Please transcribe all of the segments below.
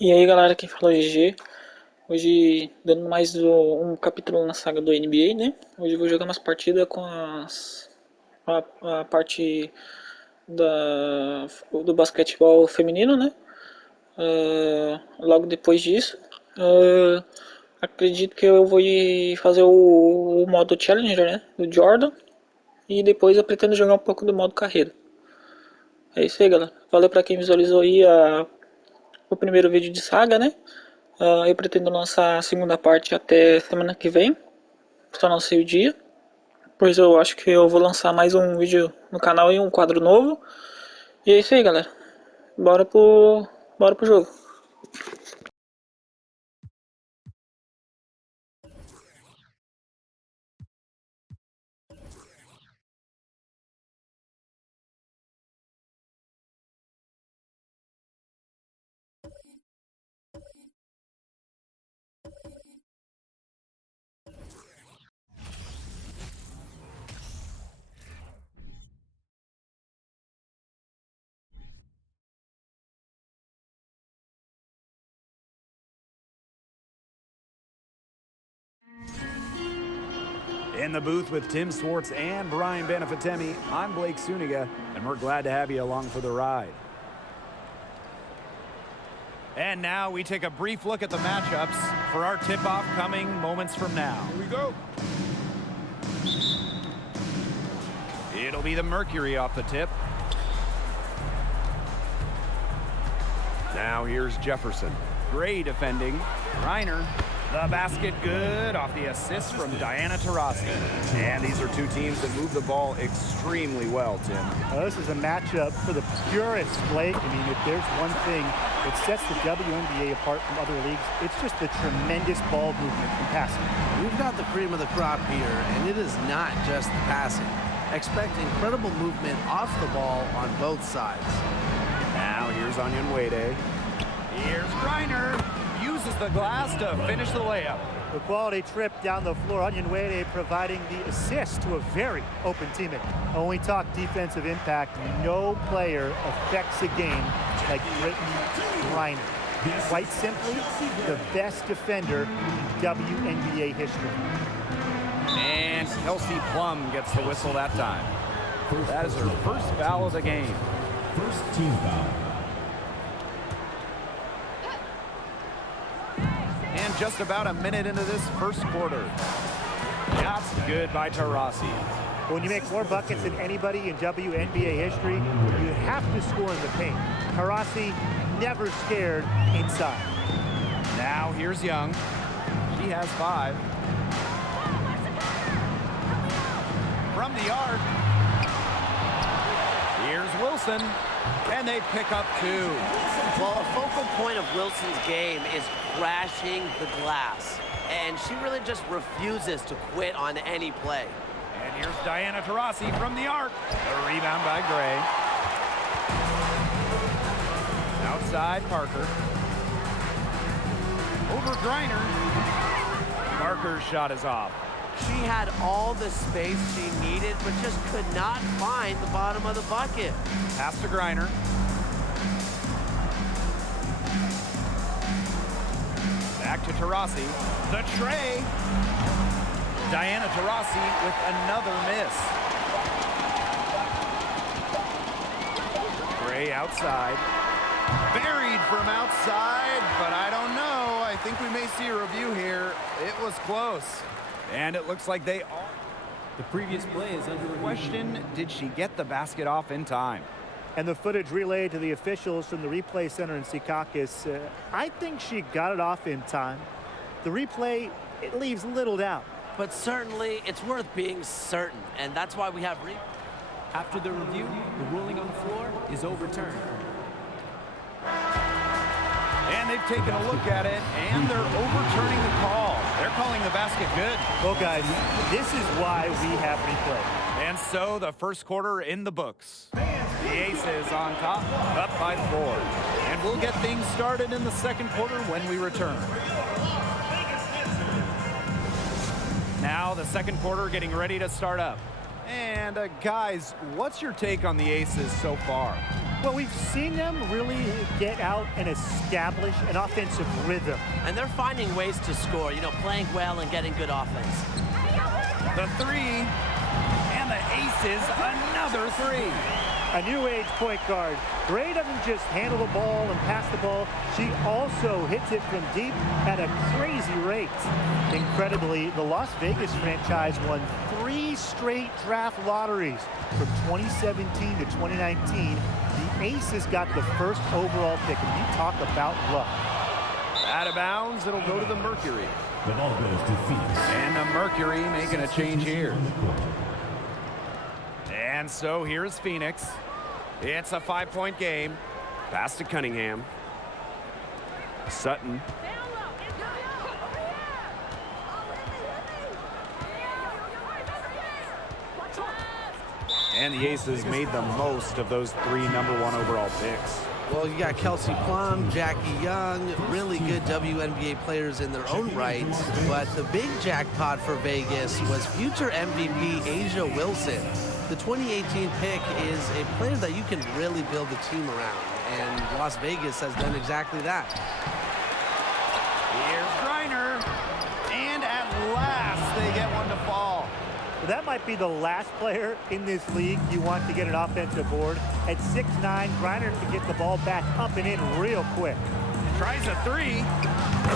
E aí galera, quem fala é o GG. Hoje dando mais um capítulo na saga do NBA, né? Hoje eu vou jogar umas partidas com a parte do basquetebol feminino, né? Logo depois disso, acredito que eu vou ir fazer o modo Challenger, né? Do Jordan. E depois eu pretendo jogar um pouco do modo carreira. É isso aí, galera. Valeu pra quem visualizou aí o primeiro vídeo de saga, né? Eu pretendo lançar a segunda parte até semana que vem, só não sei o dia, pois eu acho que eu vou lançar mais um vídeo no canal e um quadro novo. E é isso aí, galera. Bora pro jogo. In the booth with Tim Swartz and Brian Benefitemi, I'm Blake Suniga, and we're glad to have you along for the ride. And now we take a brief look at the matchups for our tip-off coming moments from now. Here we go. It'll be the Mercury off the tip. Now here's Jefferson. Great defending. Reiner. The basket good off the assist from Diana Taurasi. And these are two teams that move the ball extremely well, Tim. This is a matchup for the purists, Blake. I mean, if there's one thing that sets the WNBA apart from other leagues, it's just the tremendous ball movement and passing. We've got the cream of the crop here, and it is not just the passing. Expect incredible movement off the ball on both sides. Now here's Onyenwede. Here's Reiner. Uses the glass to finish the layup. The quality trip down the floor. Onyenwede providing the assist to a very open teammate. When we talk defensive impact, no player affects a game like Brittany Reiner. Quite simply, the best defender in WNBA history. And Kelsey Plum gets the whistle that time. That is her first foul of the game. First team foul. And just about a minute into this first quarter. Shots good by Taurasi. When you make more buckets than anybody in WNBA history, you have to score in the paint. Taurasi never scared inside. Now here's Young. She has 5. From the arc. Here's Wilson. And they pick up 2. Well, a focal point of Wilson's game is crashing the glass. And she really just refuses to quit on any play. And here's Diana Taurasi from the arc. A rebound by Gray. Outside Parker. Over Griner. Parker's shot is off. She had all the space she needed, but just could not find the bottom of the bucket. Pass to Griner. Back to Taurasi. The tray. Diana Taurasi with another miss. Gray outside. Buried from outside, but I don't know. I think we may see a review here. It was close. And it looks like they are. The previous play is under review. Question, did she get the basket off in time? And the footage relayed to the officials from the replay center in Secaucus. I think she got it off in time. The replay, it leaves little doubt. But certainly, it's worth being certain, and that's why we have After the review, the ruling on the floor is overturned. And they've taken a look at it, and they're overturning the call. They're calling the basket good. Well, guys, this is why we have replay. And so the first quarter in the books. The Aces on top, up by 4. And we'll get things started in the second quarter when we return. Now the second quarter getting ready to start up. And guys, what's your take on the Aces so far? Well, we've seen them really get out and establish an offensive rhythm. And they're finding ways to score, you know, playing well and getting good offense. The three, and the aces, another three. A new age point guard. Gray doesn't just handle the ball and pass the ball. She also hits it from deep at a crazy rate. Incredibly, the Las Vegas franchise won 3 straight draft lotteries from 2017 to 2019. The Aces got the first overall pick, and you talk about luck. Out of bounds, it'll go to the Mercury. The ball goes to Phoenix. And the Mercury making a change here. And so here's Phoenix. It's a 5-point game. Pass to Cunningham. Sutton. And the Aces made the most of those 3 #1 overall picks. Well, you got Kelsey Plum, Jackie Young, really good WNBA players in their own rights. But the big jackpot for Vegas was future MVP Asia Wilson. The 2018 pick is a player that you can really build a team around. And Las Vegas has done exactly that. Here's Griner. And at last, they get one to fall. Well, that might be the last player in this league you want to get an offensive board. At 6'9", Griner can get the ball back up and in real quick. Tries a 3.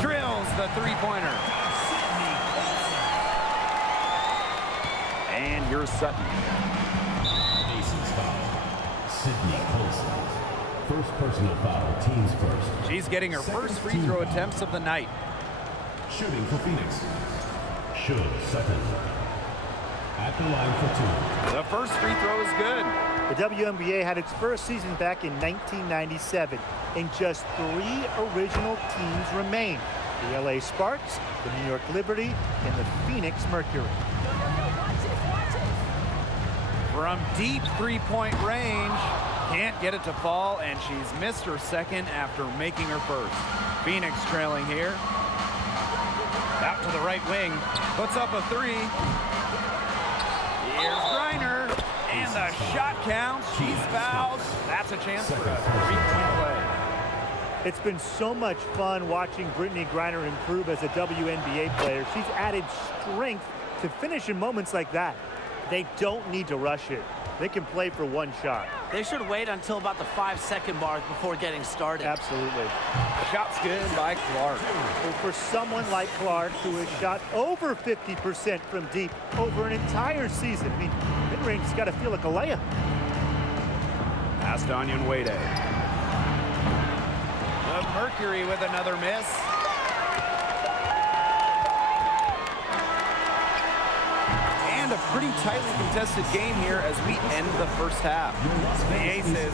Drills the 3-pointer. And here's Sutton. Aces foul. Sydney Colson. First personal foul, teams first. She's getting her first free throw attempts of the night. Shooting for Phoenix. Should second. At the line for 2. The first free throw is good. The WNBA had its first season back in 1997, and just 3 original teams remain. The LA Sparks, the New York Liberty, and the Phoenix Mercury. From deep 3-point range, can't get it to fall, and she's missed her second after making her first. Phoenix trailing here. Out to the right wing, puts up a 3. Here's Griner, and the shot counts. She's fouled. That's a chance for a 3-point play. It's been so much fun watching Brittany Griner improve as a WNBA player. She's added strength to finish in moments like that. They don't need to rush it. They can play for 1 shot. They should wait until about the 5-second mark before getting started. Absolutely. Shot's good by Clark. Well, for someone like Clark, who has shot over 50% from deep over an entire season, I mean, mid-range has got to feel like a layup. Pass to Onion Wade. The Mercury with another miss. And a pretty tightly contested game here as we end the first half. The Aces.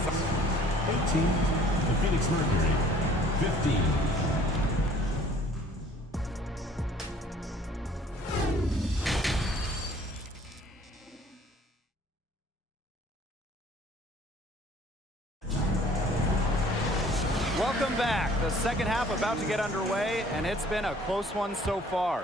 18. The Phoenix Mercury. 15. Welcome back. The second half about to get underway, and it's been a close one so far.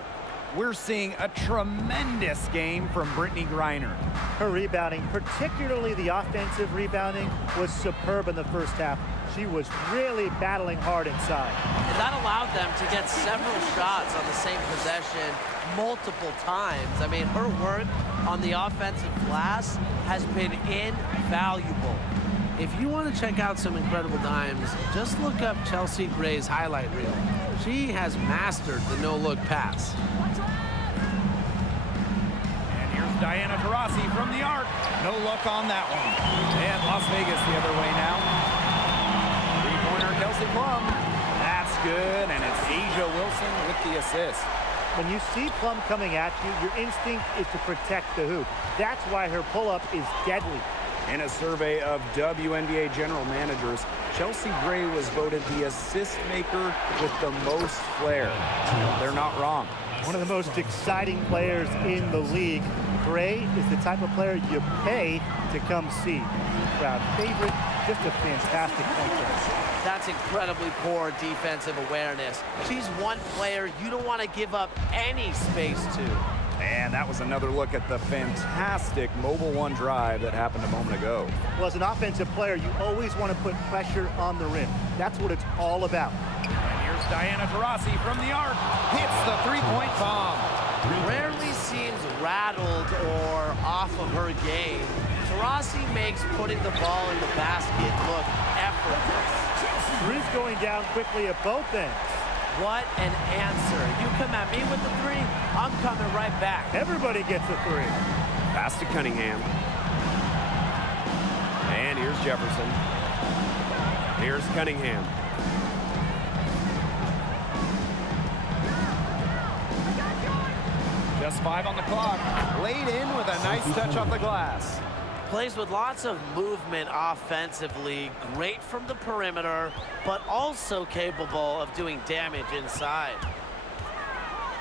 We're seeing a tremendous game from Brittany Griner. Her rebounding, particularly the offensive rebounding, was superb in the first half. She was really battling hard inside. And that allowed them to get several shots on the same possession multiple times. I mean, her work on the offensive glass has been invaluable. If you want to check out some incredible dimes, just look up Chelsea Gray's highlight reel. She has mastered the no-look pass. And here's Diana Taurasi from the arc. No luck on that one. And Las Vegas the other way now. Three-pointer Kelsey Plum. That's good, and it's Asia Wilson with the assist. When you see Plum coming at you, your instinct is to protect the hoop. That's why her pull-up is deadly. In a survey of WNBA general managers, Chelsea Gray was voted the assist maker with the most flair. They're not wrong. One of the most exciting players in the league. Gray is the type of player you pay to come see. Crowd favorite, just a fantastic point guard. That's incredibly poor defensive awareness. She's one player you don't want to give up any space to. And that was another look at the fantastic Mobile One drive that happened a moment ago. Well, as an offensive player, you always want to put pressure on the rim. That's what it's all about. And here's Diana Taurasi from the arc. Hits the three-point bomb. Rarely seems rattled or off of her game. Taurasi makes putting the ball in the basket look effortless. Three's going down quickly at both ends. What an answer. You come at me with the three, I'm coming right back. Everybody gets a three. Pass to Cunningham. And here's Jefferson. Here's Cunningham. Just 5 on the clock. Laid in with a nice touch off the glass. Plays with lots of movement offensively, great from the perimeter, but also capable of doing damage inside.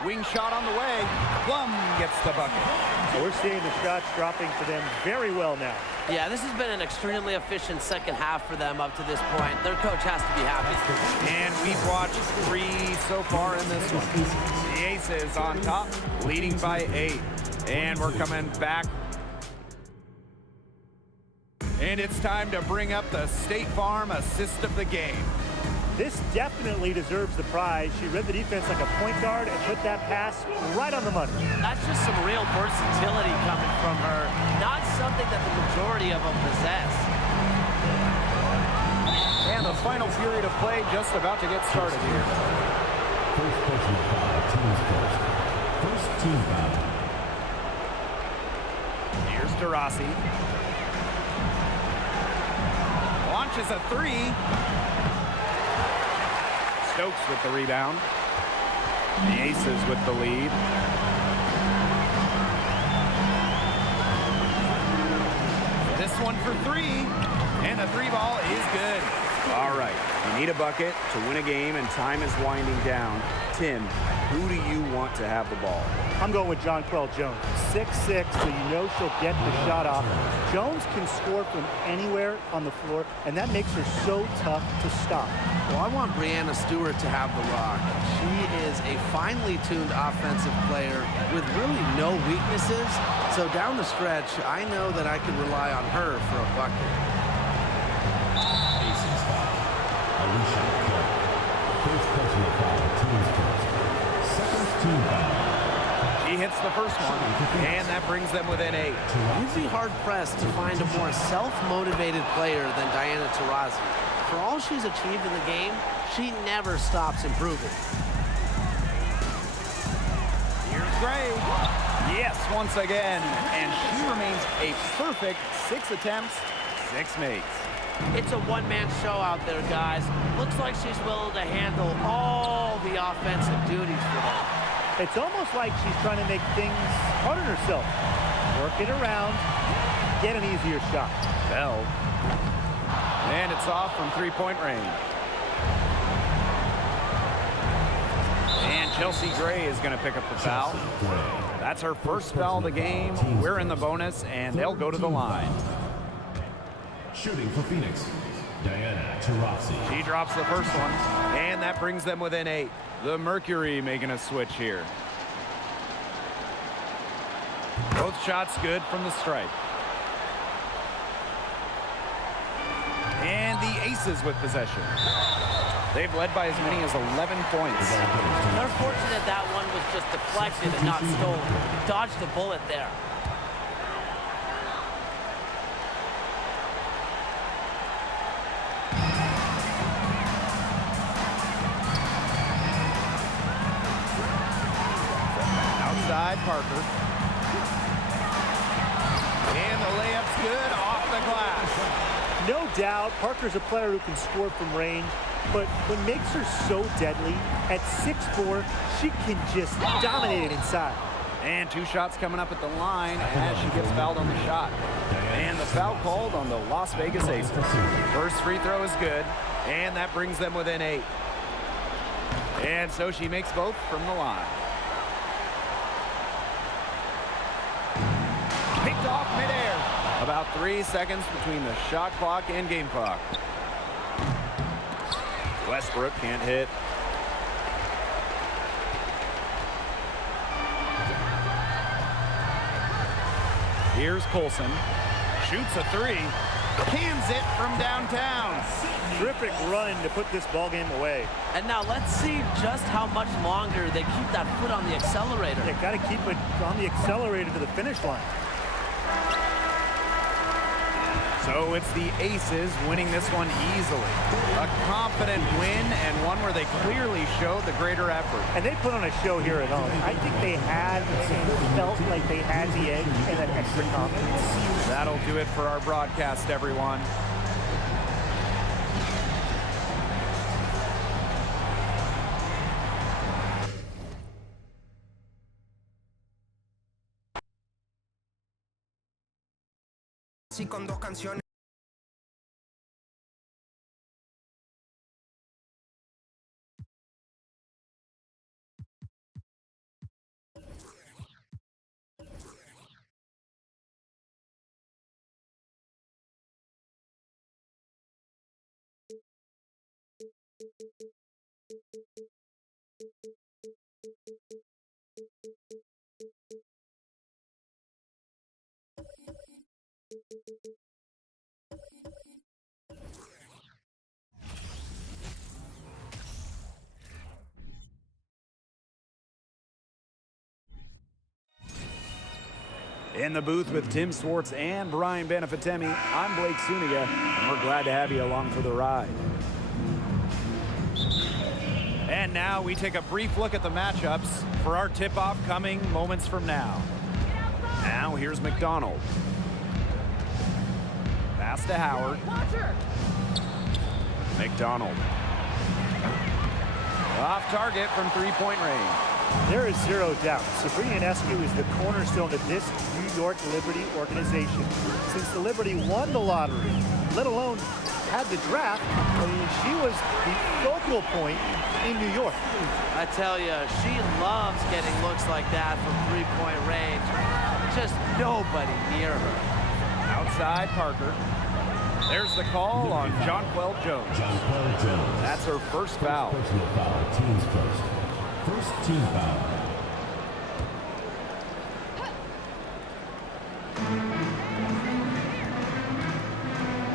Wing shot on the way. Plum gets the bucket. We're seeing the shots dropping for them very well now. Yeah, this has been an extremely efficient second half for them up to this point. Their coach has to be happy. And we've watched 3 so far in this one. The Aces on top, leading by 8. And we're coming back. And it's time to bring up the State Farm assist of the game. This definitely deserves the prize. She read the defense like a point guard and put that pass right on the money. That's just some real versatility coming from her. Not something that the majority of them possess. And the final period of play just about to get started here. First personal foul, team's first. First team foul. Here's Taurasi. Launches a 3. Stokes with the rebound. The Aces with the lead. This one for 3. And the 3 ball is good. All right, you need a bucket to win a game, and time is winding down. Tim, who do you want to have the ball? I'm going with Jonquel Jones. 6'6", so you know she'll get the shot off. Jones can score from anywhere on the floor, and that makes her so tough to stop. Well, I want Brianna Stewart to have the rock. She is a finely tuned offensive player with really no weaknesses. So down the stretch, I know that I can rely on her for a bucket. Aces foul. Alicia Clark. First personal foul, team's first. Second team foul. She hits the first one, and that brings them within 8. You'd be hard-pressed to find a more self-motivated player than Diana Taurasi. For all she's achieved in the game, she never stops improving. Here's Gray. Yes, once again. And she remains a perfect 6 attempts, 6 makes. It's a one-man show out there, guys. Looks like she's willing to handle all the offensive duties for them. It's almost like she's trying to make things hard on herself. Work it around, get an easier shot. Bell. And it's off from 3-point range. And Chelsea Gray is going to pick up the foul. That's her first foul of the game. We're in the bonus, and they'll go to the line. Shooting for Phoenix, Diana Taurasi. She drops the first one, and that brings them within 8. The Mercury making a switch here. Both shots good from the stripe. And the Aces with possession. They've led by as many as 11 points. They're fortunate that one was just deflected and not stolen. Dodged the bullet there. Outside Parker. And the layup's good off the glass. No doubt, Parker's a player who can score from range, but what makes her so deadly, at 6'4", she can just dominate it inside. And 2 shots coming up at the line as she gets fouled on the shot. And the foul called on the Las Vegas Aces. First free throw is good, and that brings them within 8. And so she makes both from the line. Picked off midair. About 3 seconds between the shot clock and game clock. Westbrook can't hit. Here's Colson. Shoots a three. Cans it from downtown. Terrific run to put this ball game away. And now let's see just how much longer they keep that foot on the accelerator. They got to keep it on the accelerator to the finish line. So it's the Aces winning this one easily. A confident win and one where they clearly showed the greater effort. And they put on a show here at home. I think they had and felt like they had the edge and that extra confidence. That'll do it for our broadcast, everyone. Con dos canciones. In the booth with Tim Swartz and Brian Benefatemi, I'm Blake Suniga, and we're glad to have you along for the ride. And now we take a brief look at the matchups for our tip-off coming moments from now. Now here's McDonald. Pass to Howard. McDonald. Off target from three-point range. There is zero doubt Sabrina Ionescu is the cornerstone of this New York Liberty organization. Since the Liberty won the lottery, let alone had the draft, she was the focal point in New York. I tell you, she loves getting looks like that from three-point range. Just nobody near her. Outside Parker. There's the call on Jonquel Jones. Jonquel Jones. That's her first foul. Personal foul, team's first. First team foul.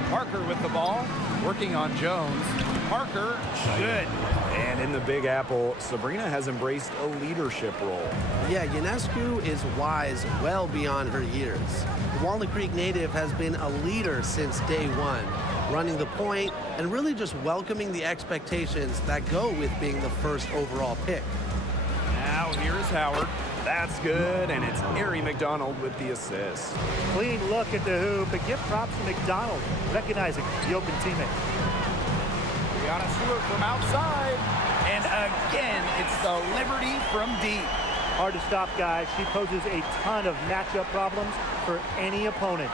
Parker with the ball, working on Jones. Parker, good. And in the Big Apple, Sabrina has embraced a leadership role. Yeah, Ionescu is wise well beyond her years. The Walnut Creek native has been a leader since day one, running the point and really just welcoming the expectations that go with being the first overall pick. Now here's Howard. That's good, and it's Ari McDonald with the assist. Clean look at the hoop, but give props to McDonald, recognizing the open teammate. Brianna Stewart from outside, and again, it's the Liberty from deep. Hard to stop, guys. She poses a ton of matchup problems for any opponent.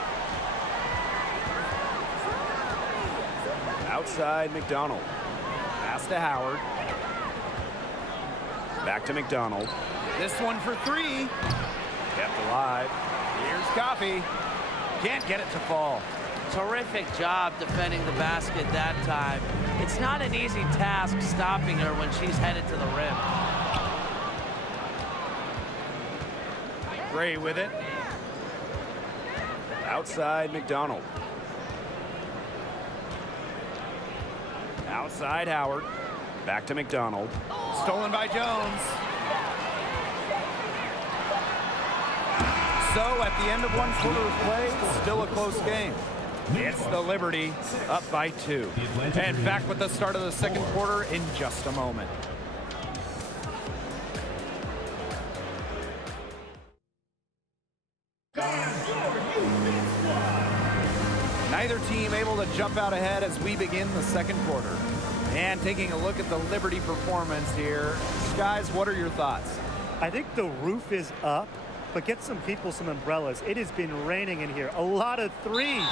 Outside McDonald. Pass to Howard. Back to McDonald. This one for three. Kept alive. Here's Coffey. Can't get it to fall. Terrific job defending the basket that time. It's not an easy task stopping her when she's headed to the rim. Gray with it. Outside McDonald. Outside Howard. Back to McDonald. Stolen by Jones. So at the end of one quarter of play, still a close game. It's the Liberty up by 2. And back with the start of the second quarter in just a moment. Neither team able to jump out ahead as we begin the second quarter. And taking a look at the Liberty performance here, guys, what are your thoughts? I think the roof is up, but get some people some umbrellas. It has been raining in here. A lot of threes.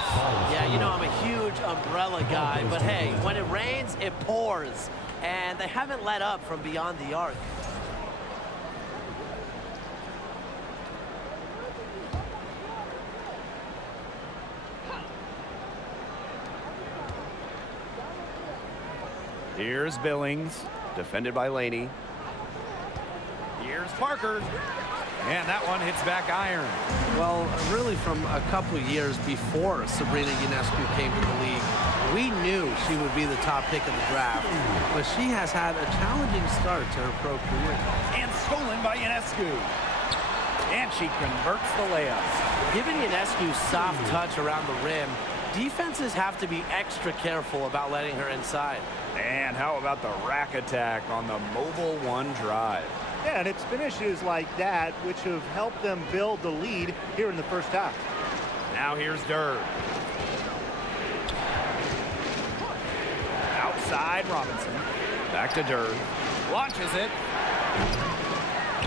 Yeah, you know, I'm a huge umbrella guy, but hey, when it rains, it pours. And they haven't let up from beyond the arc. Here's Billings, defended by Laney. Here's Parker. And that one hits back iron. Well, really from a couple years before Sabrina Ionescu came to the league, we knew she would be the top pick of the draft, but she has had a challenging start to her pro career. And stolen by Ionescu. And she converts the layup. Given Ionescu's soft touch around the rim, defenses have to be extra careful about letting her inside. And how about the rack attack on the mobile one drive? Yeah, and it's finishes like that which have helped them build the lead here in the first half. Now here's Durr. Outside Robinson. Back to Durr. Launches it.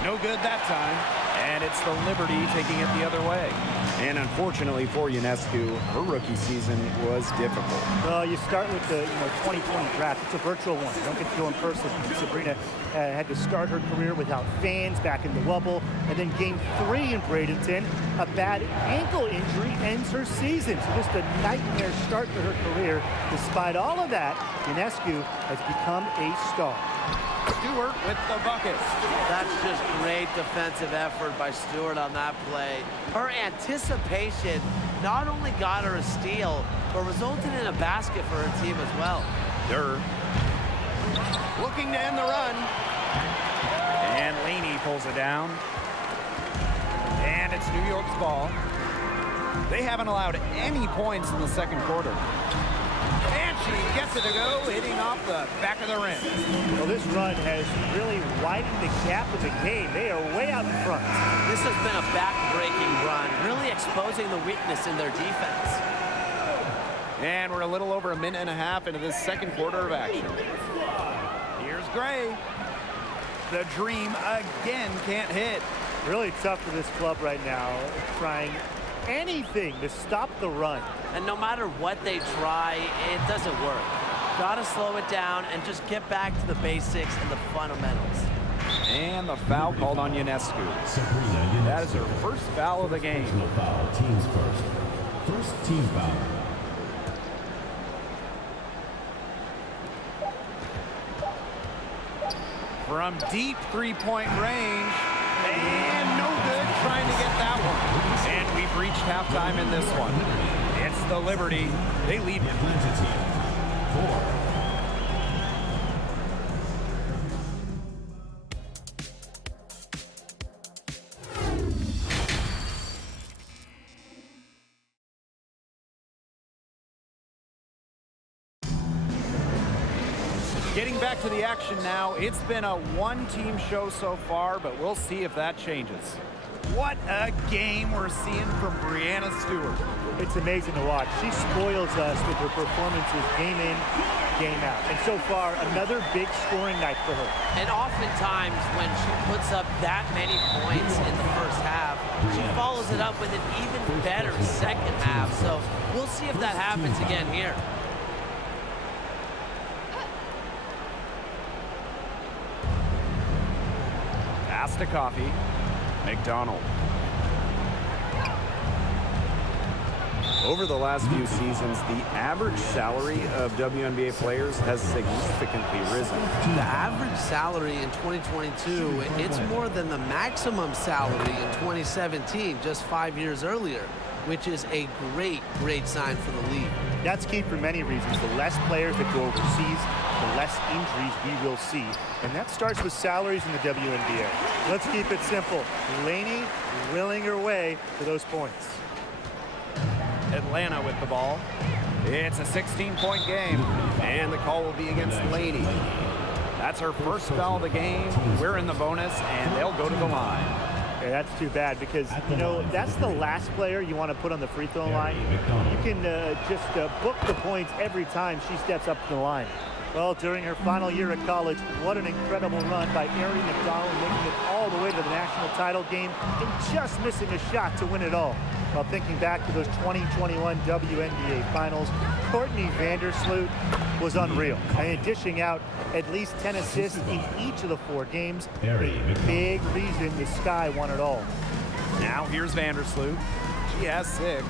No good that time. And it's the Liberty taking it the other way. And unfortunately for Ionescu, her rookie season was difficult. Well, you start with the 2020 draft. It's a virtual one. You don't get to go in person. Sabrina had to start her career without fans back in the Wubble. And then game 3 in Bradenton, a bad ankle injury ends her season. So just a nightmare start to her career. Despite all of that, Ionescu has become a star. Stewart with the bucket. That's just great defensive effort by Stewart on that play. Her anticipation not only got her a steal, but resulted in a basket for her team as well. Durr looking to end the run. And Laney pulls it down. And it's New York's ball. They haven't allowed any points in the second quarter. And she gets it to go, hitting off the back of the rim. Well, this run has really widened the gap in the game. They are way out in front. This has been a back-breaking run, really exposing the weakness in their defense. And we're a little over a minute and a half into this second quarter of action. Here's Gray. The dream again can't hit. Really tough for this club right now, trying anything to stop the run. And no matter what they try, it doesn't work. Gotta slow it down and just get back to the basics and the fundamentals. And the foul called on Ionescu. That is her first foul of the game. Personal foul, teams first. First team foul. From deep three-point range. And no good trying to get that one. And we've reached halftime in this one. It's the Liberty. They lead. Atlanta team, 4. Getting back to the action now. It's been a one-team show so far, but we'll see if that changes. What a game we're seeing from Breanna Stewart. It's amazing to watch. She spoils us with her performances game in, game out. And so far, another big scoring night for her. And oftentimes when she puts up that many points in the first half, she follows it up with an even better second half. So we'll see if that happens again here. Pass to Coffee. McDonald. Over the last few seasons, the average salary of WNBA players has significantly risen. The average salary in 2022, it's more than the maximum salary in 2017, just 5 years earlier, which is a great sign for the league. That's key for many reasons. The less players that go overseas, the less injuries we will see. And that starts with salaries in the WNBA. Let's keep it simple. Laney willing her way to those points. Atlanta with the ball. It's a 16-point game, and the call will be against Laney. That's her first foul of the game. We're in the bonus, and they'll go to the line. Yeah, that's too bad because, you know, that's the last player you want to put on the free throw line. You can just book the points every time she steps up to the line. Well, during her final year at college, what an incredible run by Erin McDonald, making it all the way to the national title game and just missing a shot to win it all. While thinking back to those 2021 WNBA finals, Courtney Vandersloot was unreal. And dishing out at least 10 assists in each of the 4 games, a big reason the Sky won it all. Now here's Vandersloot. She has 6.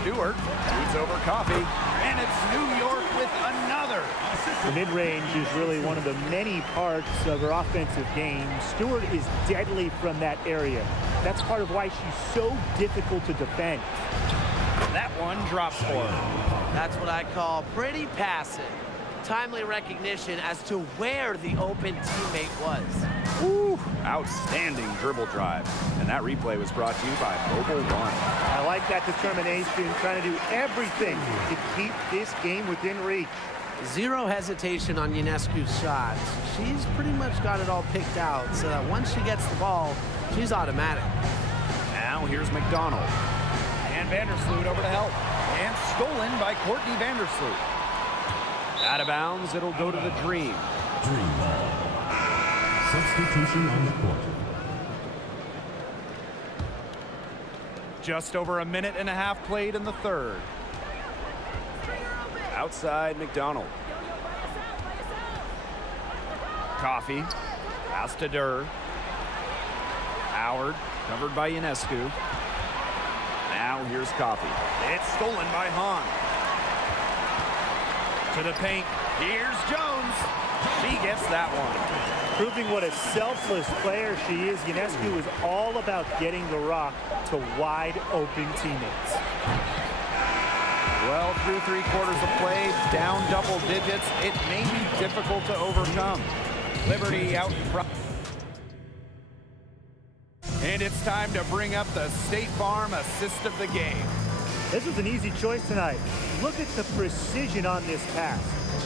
Stewart shoots over Coffee. And And it's New York with another. The mid-range is really one of the many parts of her offensive game. Stewart is deadly from that area. That's part of why she's so difficult to defend. That one drops for her. That's what I call pretty passive. Timely recognition as to where the open teammate was. Woo! Outstanding dribble drive. And that replay was brought to you by Mobile One. I like that determination, trying to do everything to keep this game within reach. Zero hesitation on Ionescu's shots. She's pretty much got it all picked out so that once she gets the ball, she's automatic. Now here's McDonald. And Vandersloot over to help. And stolen by Courtney Vandersloot. Out of bounds, it'll go to the Dream. Dream ball. Substitution on the court. Just over a minute and a half played in the third. Outside McDonald. Coffee. Pass to Durr. Howard, covered by Ionescu. Now here's Coffee. It's stolen by Hahn. To the paint. Here's Jones. She gets that one. Proving what a selfless player she is, Ionescu is all about getting the rock to wide open teammates. Well, through 3/4 of play, down double digits, it may be difficult to overcome. Liberty out in front. And it's time to bring up the State Farm assist of the game. This was an easy choice tonight. Look at the precision on this pass.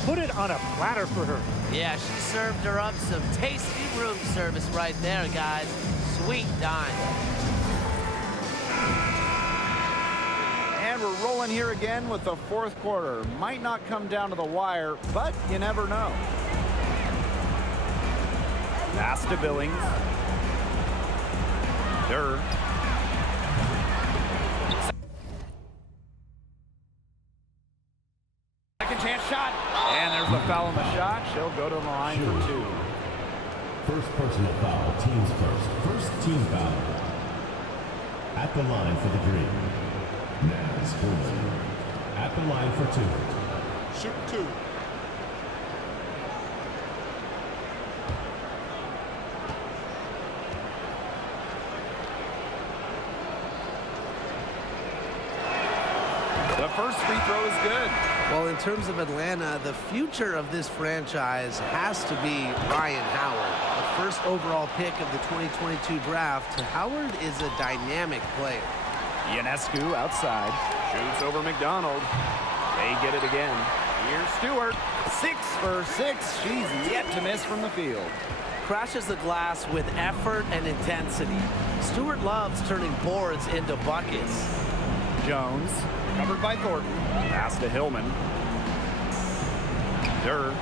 Put it on a platter for her. Yeah, she served her up some tasty room service right there, guys. Sweet dime. And we're rolling here again with the fourth quarter. Might not come down to the wire, but you never know. Pass to Billings. Durr. Second chance shot. And there's the foul on the shot. She'll go to the line for two. First personal foul, teams first. First team foul. At the line for the Dream. Naz Holman. At the line for two. Shoot two. The first free throw is good. Well, in terms of Atlanta, the future of this franchise has to be Ryan Howard, the first overall pick of the 2022 draft. Howard is a dynamic player. Ionescu outside. Shoots over McDonald. They get it again. Here's Stewart. 6 for 6. She's yet to miss from the field. Crashes the glass with effort and intensity. Stewart loves turning boards into buckets. Jones, covered by Thornton. Pass to Hillman. Durr.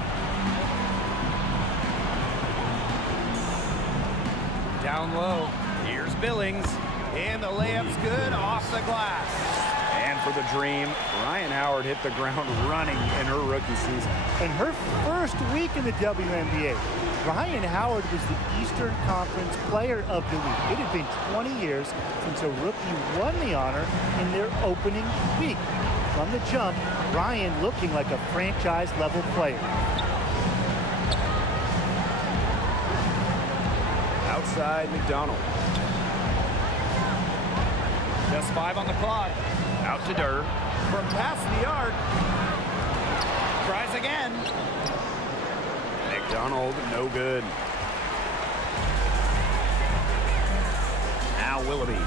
Down low. Here's Billings. And the layup's good off the glass. And for the Dream, Ryan Howard hit the ground running in her rookie season. In her first week in the WNBA, Ryan Howard was the Eastern Conference Player of the Week. It had been 20 years since a rookie won the honor in their opening week. From the jump, Ryan looking like a franchise-level player. Outside McDonald. Just 5 on the clock. Out to Durr. From past the arc. Tries again. McDonald, no good. Now Willoughby.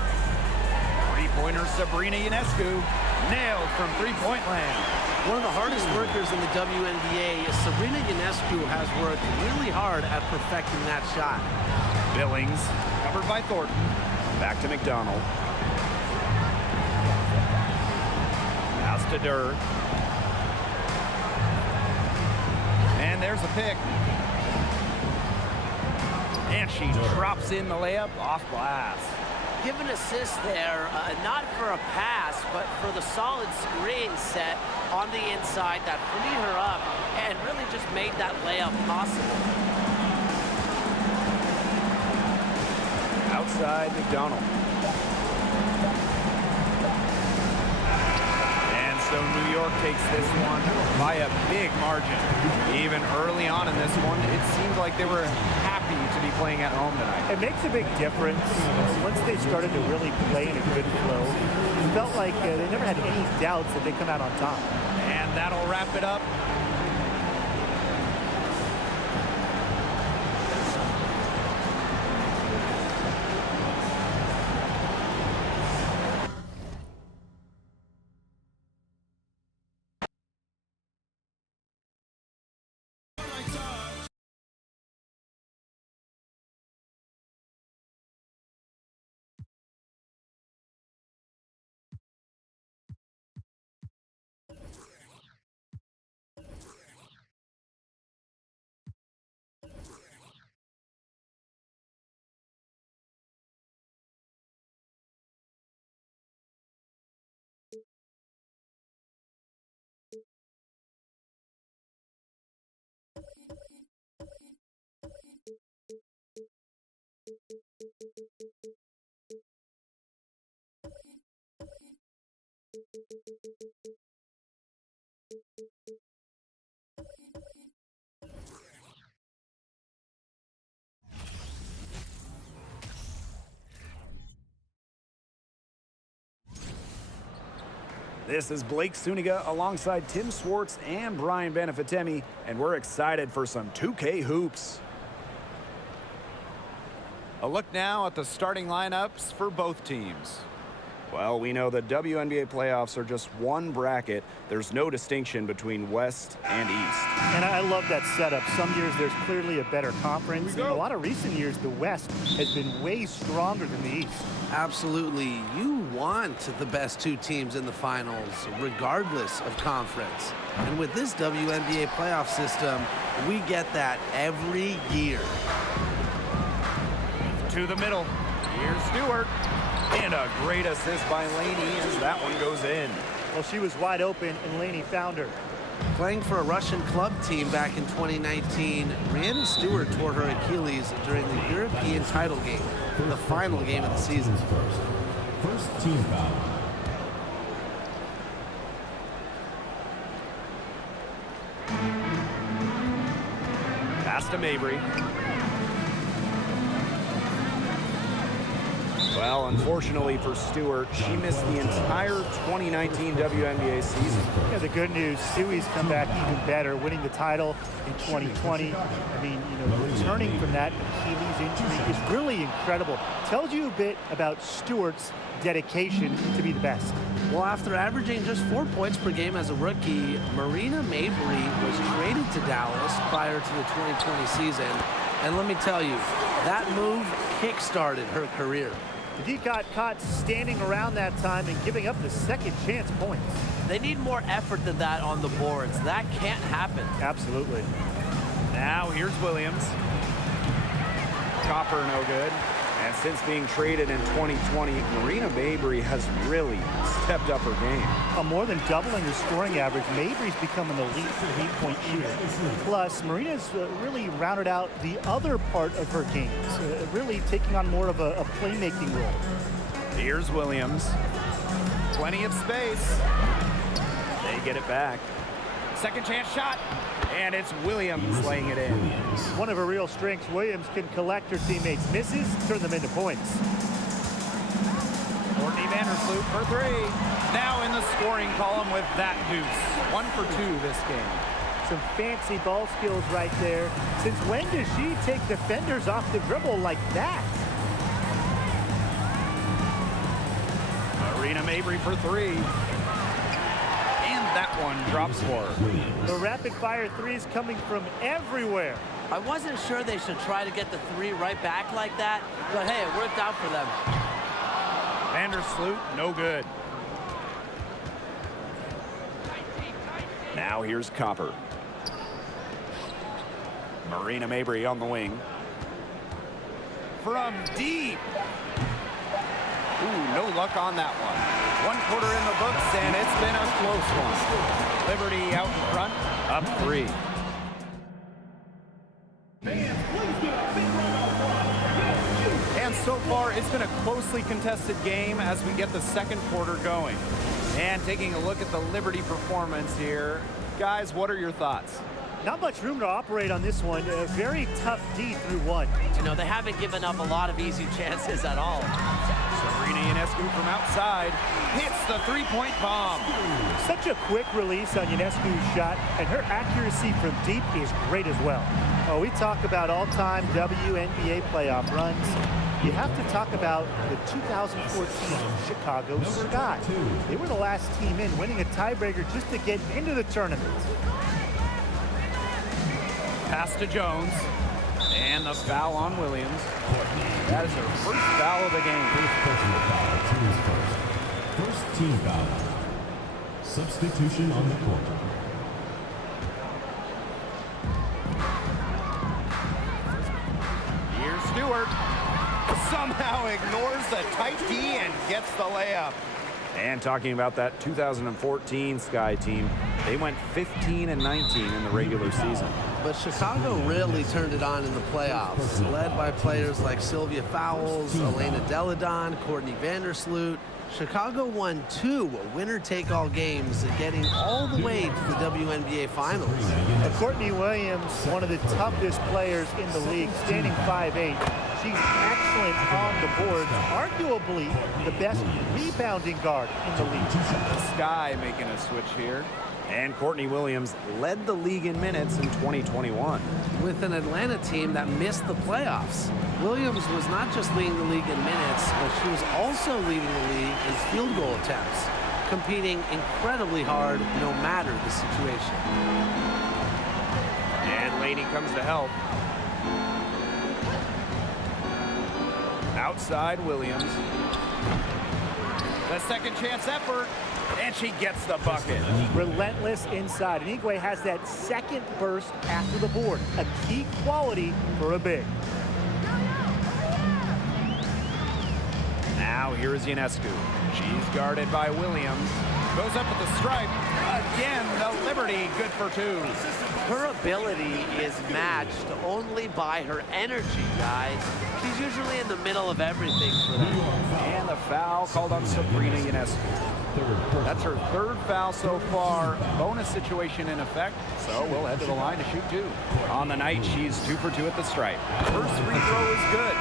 Three-pointer Sabrina Ionescu. Nailed from three-point land. One of the hardest workers in the WNBA, Sabrina Ionescu, has worked really hard at perfecting that shot. Billings, covered by Thornton. Back to McDonald. Pass to Durr. And there's a pick. And she drops in the layup off glass. Give an assist there, not for a pass, but for the solid screen set on the inside that freed her up and really just made that layup possible. Outside McDonald. And So New York takes this one by a big margin. Even early on in this one, it seemed like they were happy to be playing at home tonight. It makes a big difference. Once they started to really play in a good flow, it felt like they never had any doubts that they come out on top. And that'll wrap it up. This is Blake Suniga alongside Tim Swartz and Brian Benefitemi, and we're excited for some 2K hoops. A look now at the starting lineups for both teams. Well, we know the WNBA playoffs are just one bracket. There's no distinction between West and East. And I love that setup. Some years there's clearly a better conference. In a lot of recent years, the West has been way stronger than the East. Absolutely. You want the best two teams in the finals, regardless of conference. And with this WNBA playoff system, we get that every year. To the middle. Here's Stewart. And a great assist by Laney as that one goes in. Well, she was wide open, and Laney found her. Playing for a Russian club team back in 2019, Rhiannon Stewart tore her Achilles during the European title game, the final game of the season. First team foul. Pass to Mabry. Well, unfortunately for Stewart, she missed the entire 2019 WNBA season. Yeah, the good news, Suey's come back even better, winning the title in 2020. I mean, returning from that Achilles injury is really incredible. Tells you a bit about Stewart's dedication to be the best. Well, after averaging just 4 points per game as a rookie, Marina Mabry was traded to Dallas prior to the 2020 season. And let me tell you, that move kick-started her career. The D got caught standing around that time and giving up the second chance points. They need more effort than that on the boards. That can't happen. Absolutely. Now here's Williams. Copper no good. And since being traded in 2020, Marina Mabry has really stepped up her game. More than doubling her scoring average, Mabry's become an elite three-point shooter. Plus, Marina's really rounded out the other part of her game, really taking on more of a playmaking role. Here's Williams. Plenty of space. They get it back. Second chance shot. And it's Williams laying it in. One of her real strengths, Williams can collect her teammates' misses, turn them into points. Courtney Vandersloot for three. Now in the scoring column with that deuce. 1 for 2 this game. Some fancy ball skills right there. Since when does she take defenders off the dribble like that? Marina Mabry for three. That one drops for her. The rapid-fire threes coming from everywhere. I wasn't sure they should try to get the three right back like that, but hey, it worked out for them. Vandersloot, no good. Now here's Copper. Marina Mabry on the wing. From deep. Ooh, no luck on that one. 1 quarter in the books, and it's been a close one. Liberty out in front, up 3. And so far, it's been a closely contested game as we get the second quarter going. And taking a look at the Liberty performance here. Guys, what are your thoughts? Not much room to operate on this one. A very tough D through one. You know, they haven't given up a lot of easy chances at all. Sabrina Ionescu from outside hits the three-point bomb. Such a quick release on Ionescu's shot, and her accuracy from deep is great as well. Oh, we talk about all-time WNBA playoff runs. You have to talk about the 2014 Chicago Sky. They were the last team in, winning a tiebreaker just to get into the tournament. Pass to Jones. And the foul on Williams. That is her first foul of the game. First team foul. Substitution on the court. Here's Stewart. Somehow ignores the tight D and gets the layup. And talking about that 2014 Sky team, they went 15-19 in the regular season. But Chicago really turned it on in the playoffs, led by players like Sylvia Fowles, Elena Deladon, Courtney Vandersloot. Chicago won 2 winner-take-all games, getting all the way to the WNBA Finals. Courtney Williams, one of the toughest players in the league, standing 5'8". She's excellent on the boards, arguably the best rebounding guard in the league. The Sky making a switch here. And Courtney Williams led the league in minutes in 2021. With an Atlanta team that missed the playoffs, Williams was not just leading the league in minutes, but she was also leading the league in field goal attempts, competing incredibly hard no matter the situation. And Laney comes to help. Outside Williams. The second chance effort. And she gets the bucket. Relentless inside. And Igwe has that second burst after the board. A key quality for a big. Now here is Ionescu. She's guarded by Williams. Goes up at the stripe. Again, the Liberty good for 2. Her ability is matched only by her energy, guys. She's usually in the middle of everything for them. And the foul called on Sabrina Ionescu. That's her 3rd foul so far. Bonus situation in effect, so we'll head to the line to shoot 2. On the night, she's 2 for 2 at the stripe. First free throw is good.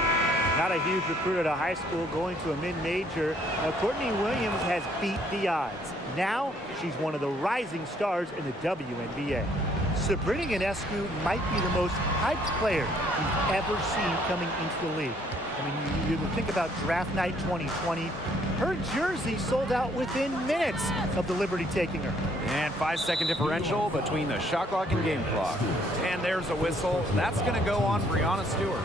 Not a huge recruit at a high school going to a mid-major. Courtney Williams has beat the odds. Now, she's one of the rising stars in the WNBA. Sabrina Ionescu might be the most hyped player we've ever seen coming into the league. I mean, you think about draft night 2020. Her jersey sold out within minutes of the Liberty taking her. And 5-second differential between the shot clock and game clock. And there's a whistle. That's going to go on Brianna Stewart.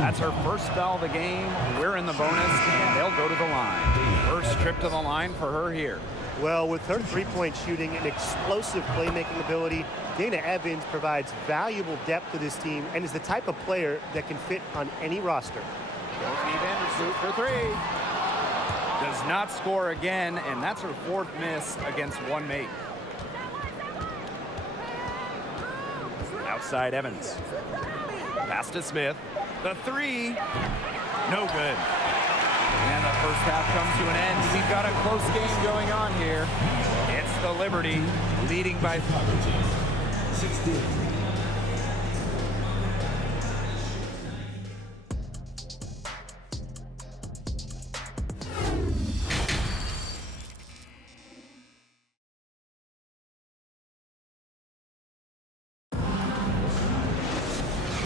That's her first foul of the game. We're in the bonus, and they'll go to the line. First trip to the line for her here. Well, with her three-point shooting and explosive playmaking ability, Dana Evans provides valuable depth to this team and is the type of player that can fit on any roster. Courtney Vandersloot for 3. Does not score again, and that's her 4th miss against one mate. Outside Evans. Pass to Smith. The 3. No good. And the first half comes to an end. We've got a close game going on here. It's the Liberty leading by 16.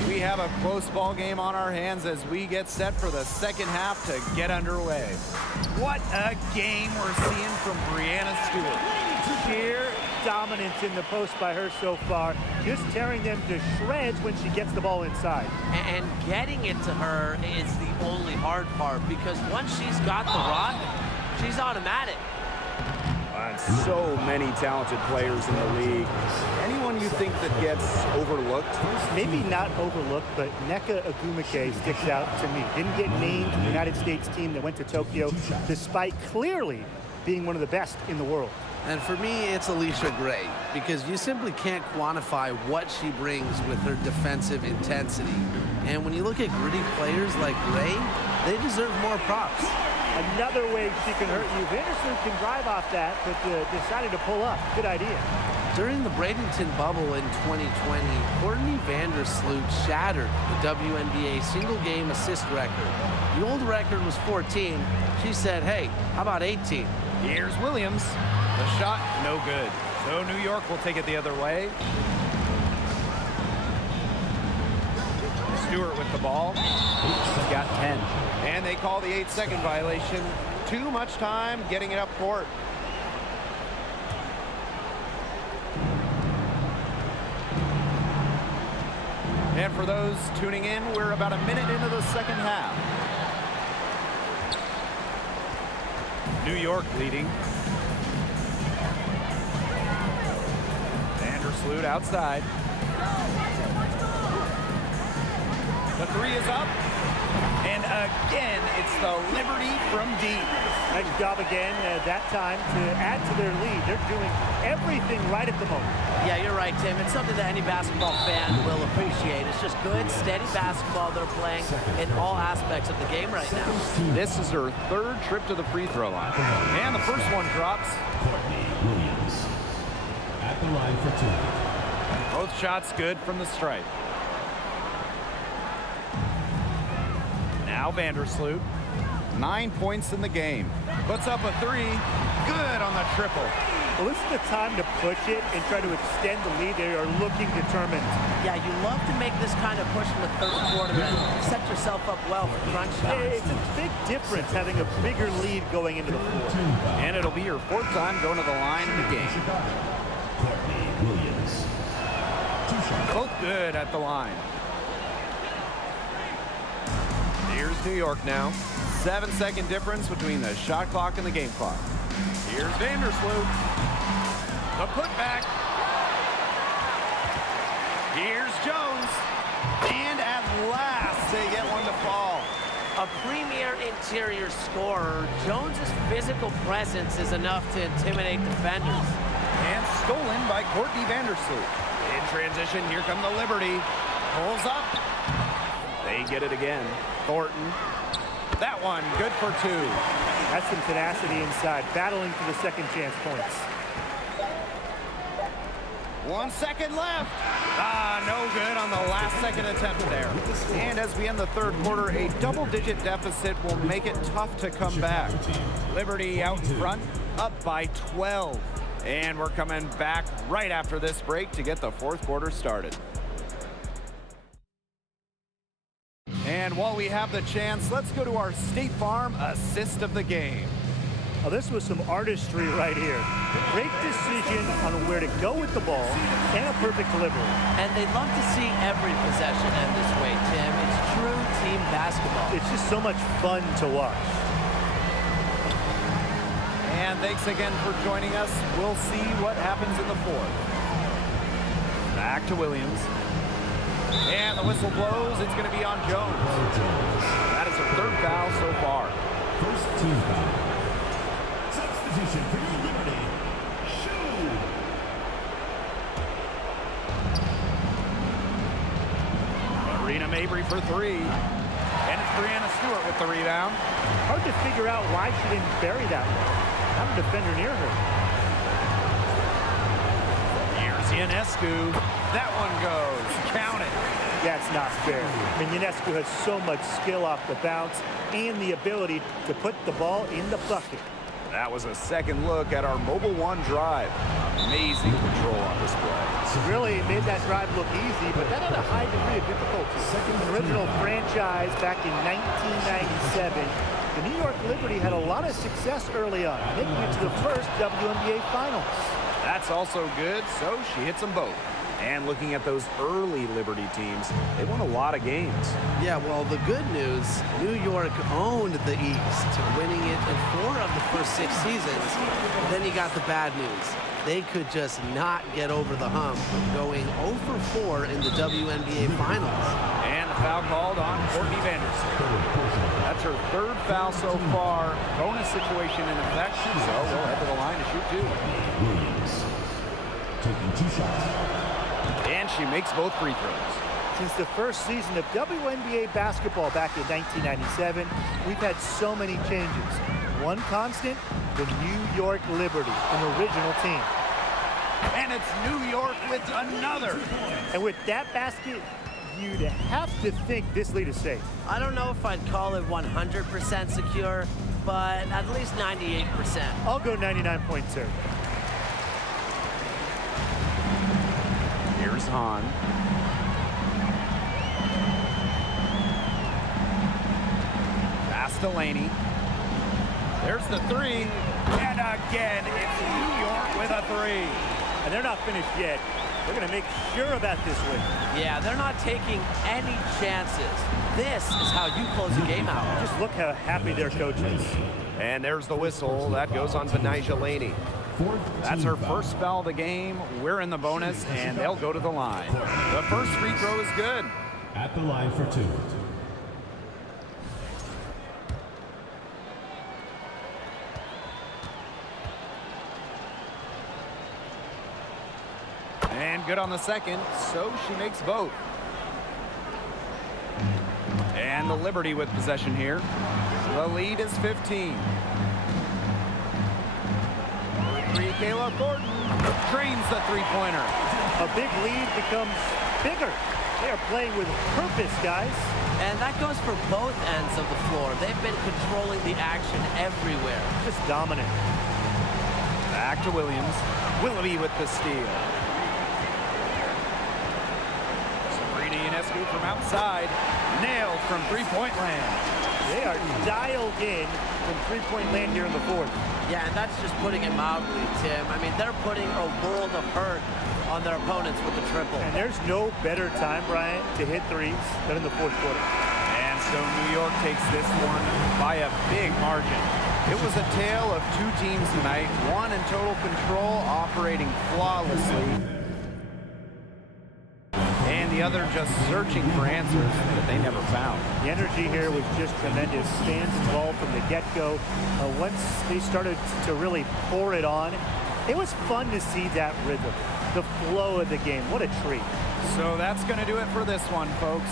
We have a close ball game on our hands as we get set for the second half to get underway. What a game we're seeing from Brianna Stewart. Sheer dominance in the post by her so far, just tearing them to shreds when she gets the ball inside. And getting it to her is the only hard part, because once she's got the rock, she's automatic. And so many talented players in the league. Anyone you think that gets overlooked? Maybe not overlooked, but Nneka Ogwumike sticks out to me. Didn't get named to the United States team that went to Tokyo, despite clearly being one of the best in the world. And for me, it's Alicia Gray, because you simply can't quantify what she brings with her defensive intensity. And when you look at gritty players like Gray, they deserve more props. Another way she can hurt you. Vandersloot can drive off that, but decided to pull up. Good idea. During the Bradenton bubble in 2020, Courtney Vandersloot shattered the WNBA single-game assist record. The old record was 14. She said, hey, how about 18? Here's Williams. The shot, no good. So New York will take it the other way. Stewart with the ball. He's got 10. And they call the 8-second violation. Too much time getting it up court. And for those tuning in, we're about a minute into the second half. New York leading. Vandersloot outside. The three is up. And again, it's the Liberty from deep. Nice job again that time to add to their lead. They're doing everything right at the moment. Yeah, you're right, Tim. It's something that any basketball fan will appreciate. It's just good, steady basketball they're playing in all aspects of the game right now. This is her third trip to the free throw line. And the first one drops. Courtney Williams at the line for two. Both shots good from the stripe. Now Vandersloot. 9 points in the game. Puts up a three. Good on the triple. Well, this is the time to push it and try to extend the lead. They are looking determined. Yeah, you love to make this kind of push in the third quarter and set yourself up well for crunch time. It's a big difference having a bigger lead going into the fourth. And it'll be your fourth time going to the line in the game. Courtney Williams. Two shots. Both good at the line. Here's New York now. 7-second difference between the shot clock and the game clock. Here's Vandersloot. The putback. Here's Jones. And at last, they get one to fall. A premier interior scorer, Jones's physical presence is enough to intimidate defenders. And stolen by Courtney Vandersloot. In transition, here come the Liberty. Pulls up. They get it again. Thornton. That one, good for two. That's some tenacity inside, battling for the second chance points. 1 second left. No good on the last second attempt there. And as we end the third quarter, a double-digit deficit will make it tough to come back. Liberty out in front, up by 12. And we're coming back right after this break to get the fourth quarter started. And while we have the chance, let's go to our State Farm assist of the game. Oh, this was some artistry right here. Great decision on where to go with the ball and a perfect delivery. And they'd love to see every possession end this way, Tim. It's true team basketball. It's just so much fun to watch. And thanks again for joining us. We'll see what happens in the fourth. Back to Williams. And the whistle blows. It's going to be on Jones. That is her third foul so far. First team foul. Substitution for New Liberty. Shoe. Marina Mabry for three. And it's Brianna Stewart with the rebound. Hard to figure out why she didn't bury that one. Have a defender near her. Here's Ionescu. That one goes. Count it. That's not fair. I mean, Ionescu has so much skill off the bounce and the ability to put the ball in the bucket. That was a second look at our Mobile One drive. Amazing control on this play. Really made that drive look easy, but that had a high degree of difficulty. An original franchise back in 1997. The New York Liberty had a lot of success early on, making it to the first WNBA Finals. That's also good, so she hits them both. And looking at those early Liberty teams, they won a lot of games. Yeah, well, the good news, New York owned the East, winning it in 4 of the first 6 seasons. Then you got the bad news. They could just not get over the hump, going 0 for 4 in the WNBA Finals. And the foul called on Courtney Vandersloot. That's her third foul so far. Bonus situation in effect, so we'll head to the line to shoot two. Williams taking 2 shots. And she makes both free throws. Since the first season of WNBA basketball back in 1997, we've had so many changes. One constant, the New York Liberty, an original team. And it's New York with another. And with that basket, you'd have to think this lead is safe. I don't know if I'd call it 100% secure, but at least 98%. I'll go 99 points, sir. Here's Hahn. Pass to Laney. There's the three. And again, it's New York with a three. And they're not finished yet. They're going to make sure about this win. Yeah, they're not taking any chances. This is how you close a game out. Just look how happy their coach is. And there's the whistle. That goes on Benijah Laney. That's her first foul of the game. We're in the bonus, and they'll go to the line. The first free throw is good. At the line for two. And good on the second, so she makes both. And the Liberty with possession here. The lead is 15. Three, Kayla Gordon drains the three-pointer. A big lead becomes bigger. They are playing with purpose, guys. And that goes for both ends of the floor. They've been controlling the action everywhere. Just dominant. Back to Williams. Willoughby with the steal. Sabrina Ionescu from outside. Nailed from three-point land. They are dialed in from three-point land here in the fourth. Yeah, and that's just putting it mildly, Tim. I mean, they're putting a world of hurt on their opponents with the triple. And there's no better time, Brian, to hit threes than in the fourth quarter. And so New York takes this one by a big margin. It was a tale of two teams tonight, one in total control, operating flawlessly, and the other just searching for answers that they never found. The energy here was just tremendous. Fans involved from the get-go. Once they started to really pour it on, it was fun to see that rhythm, the flow of the game. What a treat. So that's going to do it for this one, folks.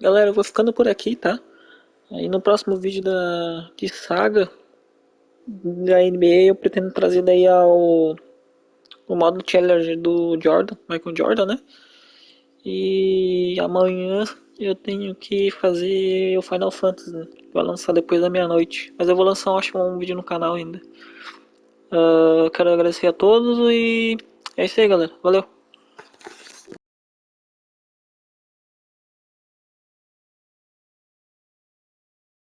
Galera, eu vou ficando por aqui, tá? Aí no próximo vídeo de saga da NBA eu pretendo trazer daí o modo challenge do Jordan, Michael Jordan, né? E amanhã eu tenho que fazer o Final Fantasy, né? Vai lançar depois da meia-noite. Mas eu vou lançar, acho, um vídeo no canal ainda. Quero agradecer a todos e é isso aí, galera. Valeu!